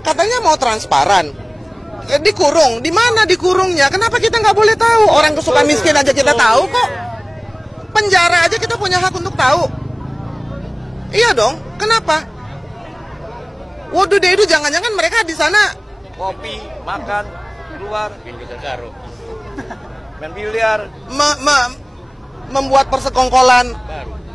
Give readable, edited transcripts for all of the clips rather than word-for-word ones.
Katanya mau transparan. Dikurung, di mana dikurungnya? Kenapa kita nggak boleh tahu? Orang kesukaan miskin aja kita tahu kok. Penjara aja kita punya hak untuk tahu. Iya dong, kenapa? Waduh deh, itu jangan-jangan mereka di sana kopi, makan, keluar, main biliar, membuat persekongkolan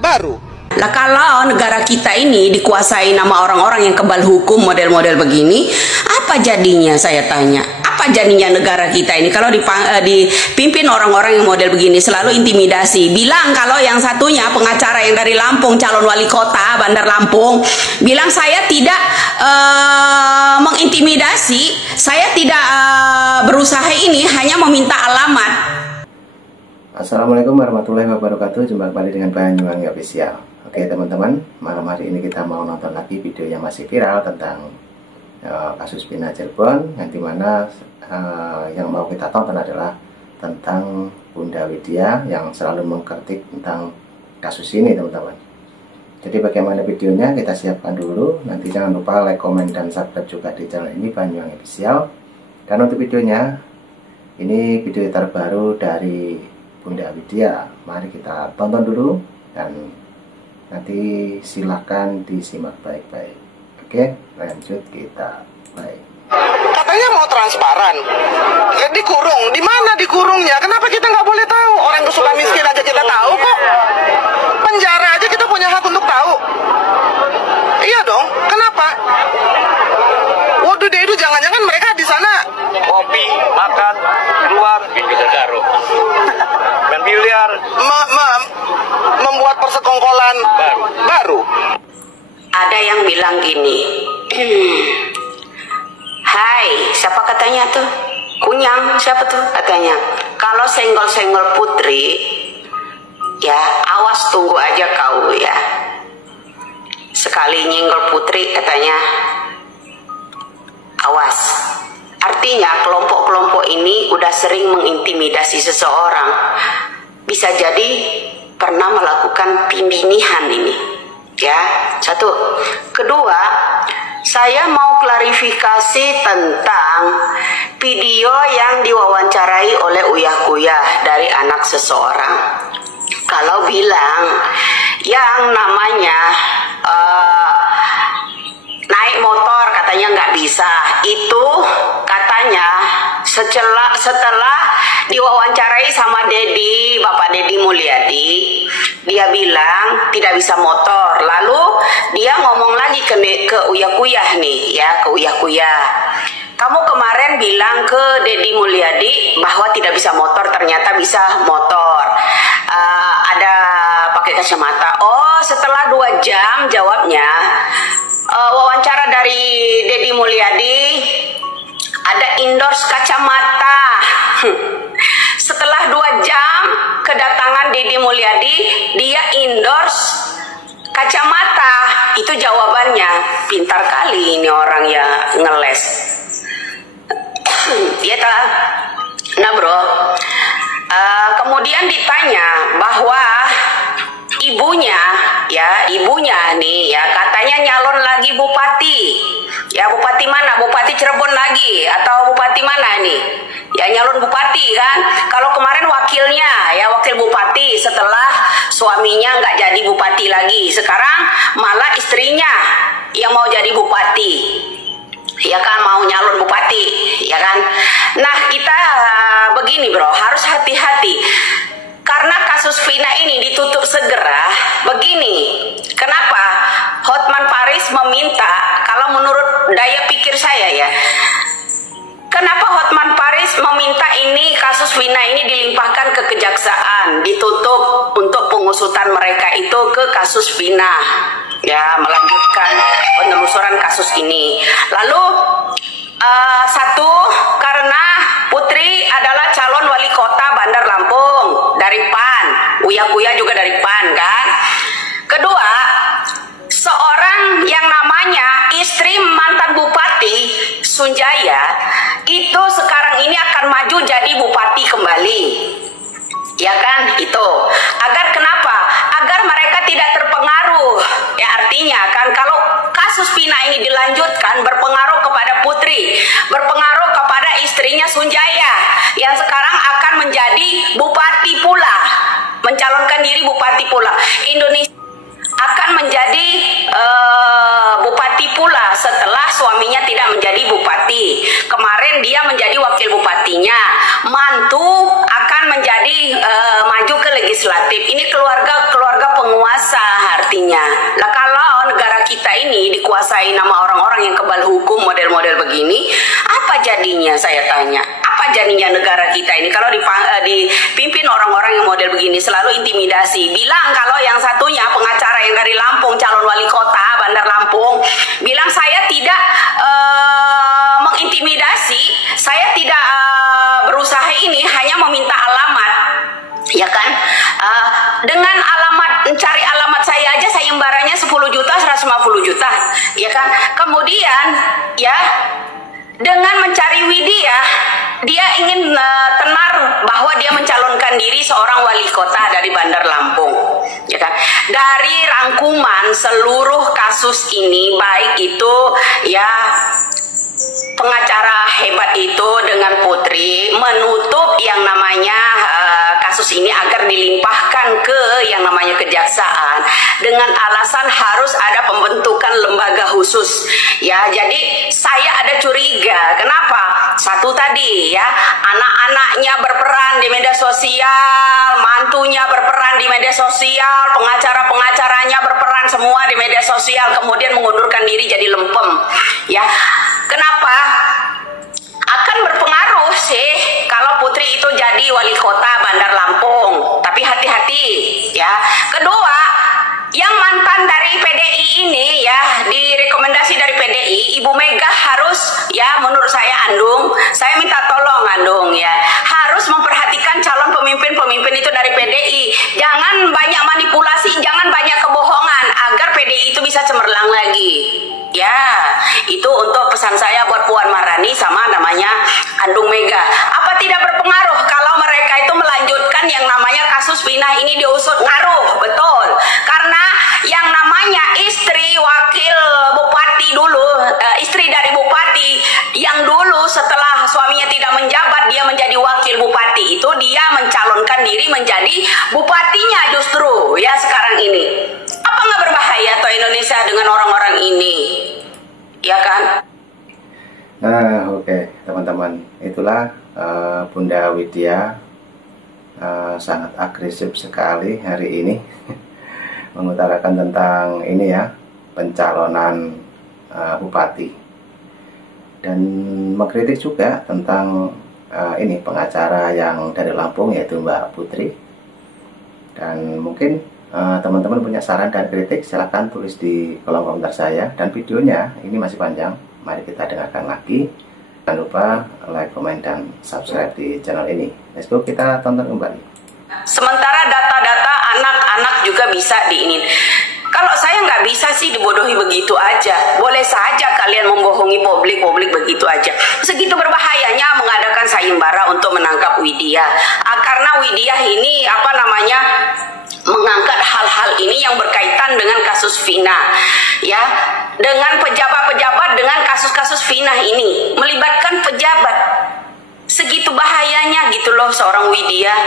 baru. Lah kalau negara kita ini dikuasai nama orang-orang yang kebal hukum model-model begini, apa jadinya saya tanya? Apa jadinya negara kita ini kalau dipimpin orang-orang yang model begini, selalu intimidasi? Bilang kalau yang satunya pengacara yang dari Lampung, calon wali kota Bandar Lampung, bilang saya tidak mengintimidasi, saya tidak berusaha ini, hanya meminta alamat. Assalamualaikum warahmatullahi wabarakatuh. Jumpa kembali dengan Banyuwangi Official. Oke teman-teman, malam hari ini kita mau nonton lagi video yang masih viral tentang kasus Vina Cirebon, yang dimana yang mau kita tonton adalah tentang Bunda Widya yang selalu mengkritik tentang kasus ini teman-teman. Jadi bagaimana videonya kita siapkan dulu. Nanti jangan lupa like, comment, dan subscribe juga di channel ini Banyuwangi Official. Dan untuk videonya, ini video terbaru dari Bunda Widya. Mari kita tonton dulu dan nanti silahkan disimak baik-baik. Oke, lanjut kita play. Katanya mau transparan. Dikurung, di mana dikurungnya? Kenapa kita nggak boleh tahu? Orang kesukaan miskin aja kita tahu kok. Penjara aja kita punya hak untuk tahu. Iya dong, kenapa? Waduh deh, itu jangan-jangan mereka di sana kopi, makan, keluar, main biliar, membuat persekongkolan baru. Ada yang bilang gini, hai, siapa katanya tuh? Kunyang, siapa tuh katanya? Kalau senggol-senggol putri, ya awas tunggu aja kau ya. Sekali nyenggol putri katanya, awas. Artinya kelompok-kelompok ini udah sering mengintimidasi seseorang. Bisa jadi pernah melakukan pembinihan ini. Ya, satu. Kedua, saya mau klarifikasi tentang video yang diwawancarai oleh uyah-kuyah dari anak seseorang. Kalau bilang yang namanya naik motor katanya nggak bisa, itu katanya setelah diwawancarai sama Bapak Deddy Mulyadi, dia bilang tidak bisa motor. Lalu dia ngomong lagi ke uyah-kuyah nih ya, ke uyah-kuyah. Kamu kemarin bilang ke Deddy Mulyadi bahwa tidak bisa motor, ternyata bisa motor. Ada pakai kacamata. Oh, setelah 2 jam jawabnya. Wawancara dari Deddy Mulyadi, ada endorse kacamata. Setelah 2 jam kedatangan Deddy Mulyadi, dia endorse kacamata. Itu jawabannya. Pintar kali ini orang ya ngeles. Ya tak? Nah bro, kemudian ditanya bahwa ibunya nih ya katanya nyalon lagi bupati. Ya bupati mana? Bupati Cirebon lagi atau bupati mana nih? Ya nyalon bupati kan. Kalau kemarin wakilnya ya wakil bupati, setelah suaminya nggak jadi bupati lagi, sekarang malah istrinya yang mau jadi bupati. Ya kan, mau nyalon bupati, ya kan. Nah kita begini bro, harus hati-hati. Karena kasus Vina ini ditutup segera, begini, kenapa Hotman Paris meminta, kalau menurut daya pikir saya ya, kenapa Hotman Paris meminta ini kasus Vina ini dilimpahkan ke kejaksaan, ditutup untuk pengusutan mereka itu ke kasus Vina, ya melanjutkan penelusuran kasus ini. Lalu satu, karena Putri adalah calon wali kota Bandar Lampung dari PAN, Uya juga dari PAN kan. Kedua, seorang yang namanya istri mantan Bupati Sunjaya itu sekarang ini akan maju jadi bupati kembali. Ya kan, itu. Agar kenapa? Agar mereka tidak terpengaruh. Ya artinya kan kalau kasus Vina ini dilanjutkan berpengaruh kepada istrinya Sunjaya yang sekarang akan menjadi bupati pula, mencalonkan diri bupati pula. Indonesia akan menjadi bupati pula setelah suaminya tidak menjadi bupati. Kemarin dia menjadi wakil bupatinya. Mantu akan menjadi maju ke legislatif. Ini keluarga penguasa artinya. Lah kalau negara kita ini dikuasai nama orang-orang yang kebal hukum model-model begini, apa jadinya saya tanya? Apa jadinya negara kita ini kalau dipimpin orang-orang yang model begini, selalu intimidasi? Bilang kalau yang satunya pengacara yang dari Lampung, calon wali kota Bandar Lampung, bilang saya tidak mengintimidasi, saya tidak berusaha ini, hanya meminta alamat, ya kan? Dengan alamat, mencari alamat saya aja sayembaranya 10 juta, 150 juta, ya kan? Kemudian ya dengan mencari Widya, dia ingin tenar bahwa dia mencalonkan diri seorang wali kota dari Bandar Lampung, ya kan? Dari rangkuman seluruh kasus ini, baik itu ya pengacara hebat itu dengan Putri menutup yang namanya kasus ini agar dilimpahkan ke yang namanya kejaksaan dengan alasan harus ada pembentukan lembaga khusus. Ya, jadi saya ada curiga. Kenapa? Satu tadi ya, anak-anaknya berperan di media sosial, mantunya berperan di media sosial, pengacara-pengacaranya berperan semua di media sosial, kemudian mengundurkan diri jadi lempem. Ya, kenapa? Akan berpengaruh sih kalau Putri itu jadi wali kota Bandar Lampung. Tapi hati-hati ya. Kedua, yang mantan dari PDI ini ya, direkomendasi dari PDI, Ibu Mega harus ya, menurut saya Andung, saya minta tolong Andung ya, harus memperhatikan calon pemimpin-pemimpin itu dari PDI. Jangan banyak manipulasi, jangan banyak kebohongan agar PDI itu bisa cemerlang lagi. Ya, itu untuk pesan saya buat Puan Maharani sama namanya Andung Mega. Apa tidak berpengaruh kalau mereka itu melanjutkan yang namanya kasus Vina ini diusut? Ngaruh, betul. Karena yang namanya istri wakil bupati dulu, istri dari bupati yang dulu setelah suaminya tidak menjabat, dia menjadi wakil bupati, itu dia mencalonkan diri menjadi bupatinya justru ya sekarang ini. Apa nggak berbahaya toh Indonesia dengan orang-orang ini? Ya kan? Nah, oke, teman-teman, itulah Bunda Widya sangat agresif sekali hari ini mengutarakan tentang ini ya, pencalonan bupati, dan mengkritik juga tentang ini pengacara yang dari Lampung yaitu Mbak Putri. Dan mungkin teman-teman punya saran dan kritik, silahkan tulis di kolom komentar saya. Dan videonya ini masih panjang, mari kita dengarkan lagi. Jangan lupa like, comment, dan subscribe di channel ini. Let's go, kita tonton kembali. Sementara data-data anak-anak juga bisa diinin. Kalau saya nggak bisa sih dibodohi begitu aja. Boleh saja kalian membohongi publik begitu aja. Segitu berbahayanya mengadakan sayembara untuk menangkap Widya. Karena Widya ini apa namanya, mengangkat hal-hal ini yang berkaitan dengan kasus Vina, ya, dengan pejabat-pejabat, dengan kasus-kasus Vina ini melibatkan pejabat. Segitu bahayanya gitu loh seorang Widya.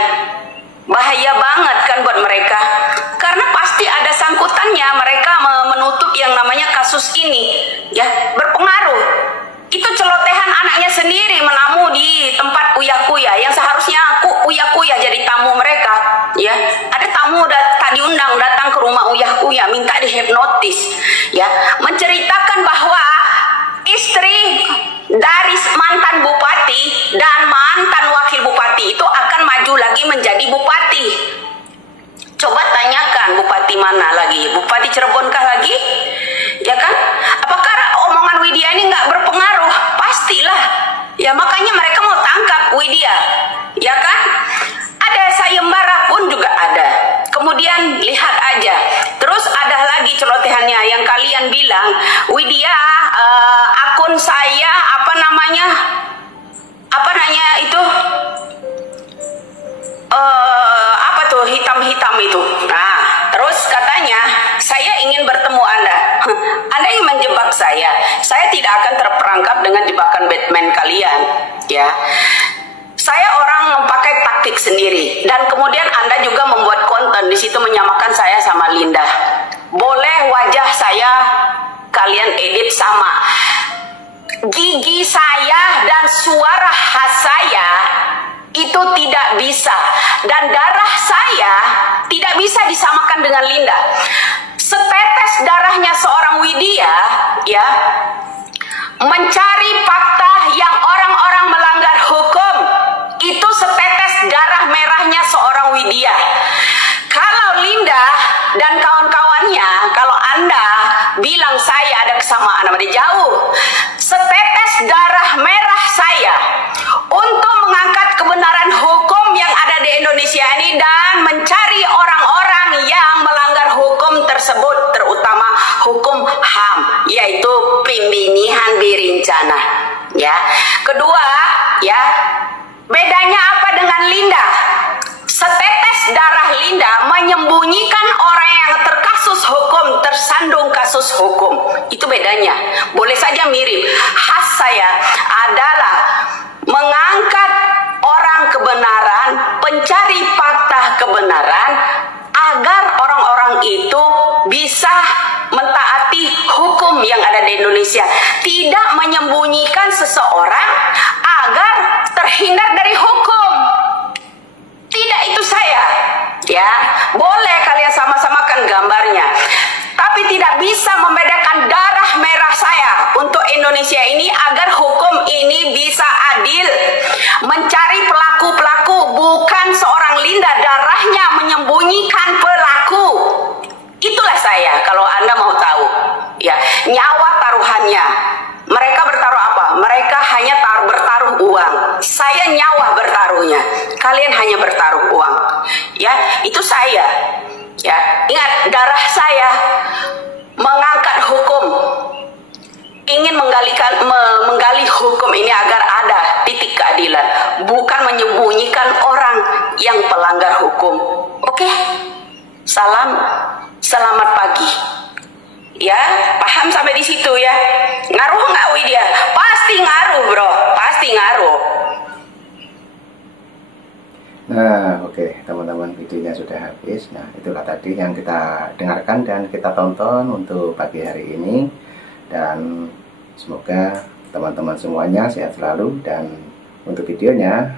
Bahaya banget kan buat mereka, karena pasti ada sangkutannya mereka menutup yang namanya kasus ini, ya, berpengaruh. Itu celotehan anaknya sendiri menamu di tempat Uya-Kuya yang seharusnya Uya-Kuya jadi tamu mereka, ya. Ada tamu tak diundang datang ke rumah Uya-Kuya, minta dihipnotis, ya, menceritakan bahwa istri dari mantan bupati dan mantan wakil bupati itu akan maju lagi menjadi bupati. Coba tanyakan bupati mana lagi? Bupati Cirebon kah lagi? Ya kan? Apakah omongan Widya ini nggak berpengaruh? Pastilah. Ya makanya mereka mau tangkap Widya. Ya kan? Ada sayembara pun juga ada. Kemudian lihat aja. Terus ada lagi celotehannya yang kalian bilang, Widya akun saya apa namanya itu apa tuh hitam-hitam itu. Nah, terus katanya saya ingin bertemu Anda. Anda ingin menjebak saya. Saya tidak akan terperangkap dengan jebakan Batman kalian, ya. sendiri. Dan kemudian Anda juga membuat konten di situ menyamakan saya sama Linda. Boleh wajah saya kalian edit sama. Gigi saya dan suara khas saya itu tidak bisa, dan darah saya tidak bisa disamakan dengan Linda. Setetes darahnya seorang Widya ya mencari fakta yang orang-orang melanggar hukum, itu setetes darah merahnya seorang Widya. Kalau Linda dan kawan-kawannya, kalau Anda bilang saya ada kesamaan sama dia, jauh. Setetes darah merah saya untuk mengangkat kebenaran hukum yang ada di Indonesia ini dan mencari orang-orang yang melanggar hukum tersebut, terutama hukum HAM, yaitu pembunuhan berencana. Ya, kedua, ya, bedanya apa dengan Linda? Setetes darah Linda menyembunyikan orang yang terkasus hukum, tersandung kasus hukum. Itu bedanya. Boleh saja mirip. Khas saya adalah mengangkat orang kebenaran, pencari fakta kebenaran, agar orang-orang itu bisa mentaati hukum yang ada di Indonesia. Tidak menyembunyikan seseorang agar terhindar dari hukum. Tidak, itu saya. Ya, boleh kalian sama-samakan gambarnya. Tapi tidak bisa membedakan darah merah saya untuk Indonesia ini agar hukum ini bisa adil. Mencari pelaku-pelaku, bukan seorang Linda darahnya menyembunyikan pelaku. Itulah saya, kalau Anda mau tahu. Ya, nyawa taruhannya. Mereka bertaruh apa? Mereka hanya bertaruh uang. Saya nyawa bertaruhnya. Kalian hanya bertaruh uang. Ya, itu saya. Ya, ingat, darah saya mengangkat hukum. Ingin menggali hukum ini agar ada titik keadilan, bukan menyembunyikan orang yang pelanggar hukum. Oke? Selamat pagi. Ya, paham sampai di situ ya? Ngaruh nggak Widya? Pasti ngaruh, bro. Pasti ngaruh. Nah, oke, teman-teman, videonya sudah habis. Nah, itulah tadi yang kita dengarkan dan kita tonton untuk pagi hari ini. Dan semoga teman-teman semuanya sehat selalu. Dan untuk videonya,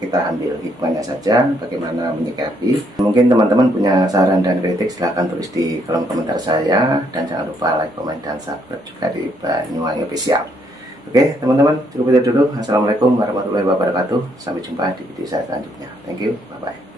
kita ambil hikmahnya saja, bagaimana menyikapi. Mungkin teman-teman punya saran dan kritik, silahkan tulis di kolom komentar saya. Dan jangan lupa like, komen, dan subscribe juga di Banyuwangi Official. Oke teman-teman, cukup itu dulu. Assalamualaikum warahmatullahi wabarakatuh. Sampai jumpa di video saya selanjutnya. Thank you, bye-bye.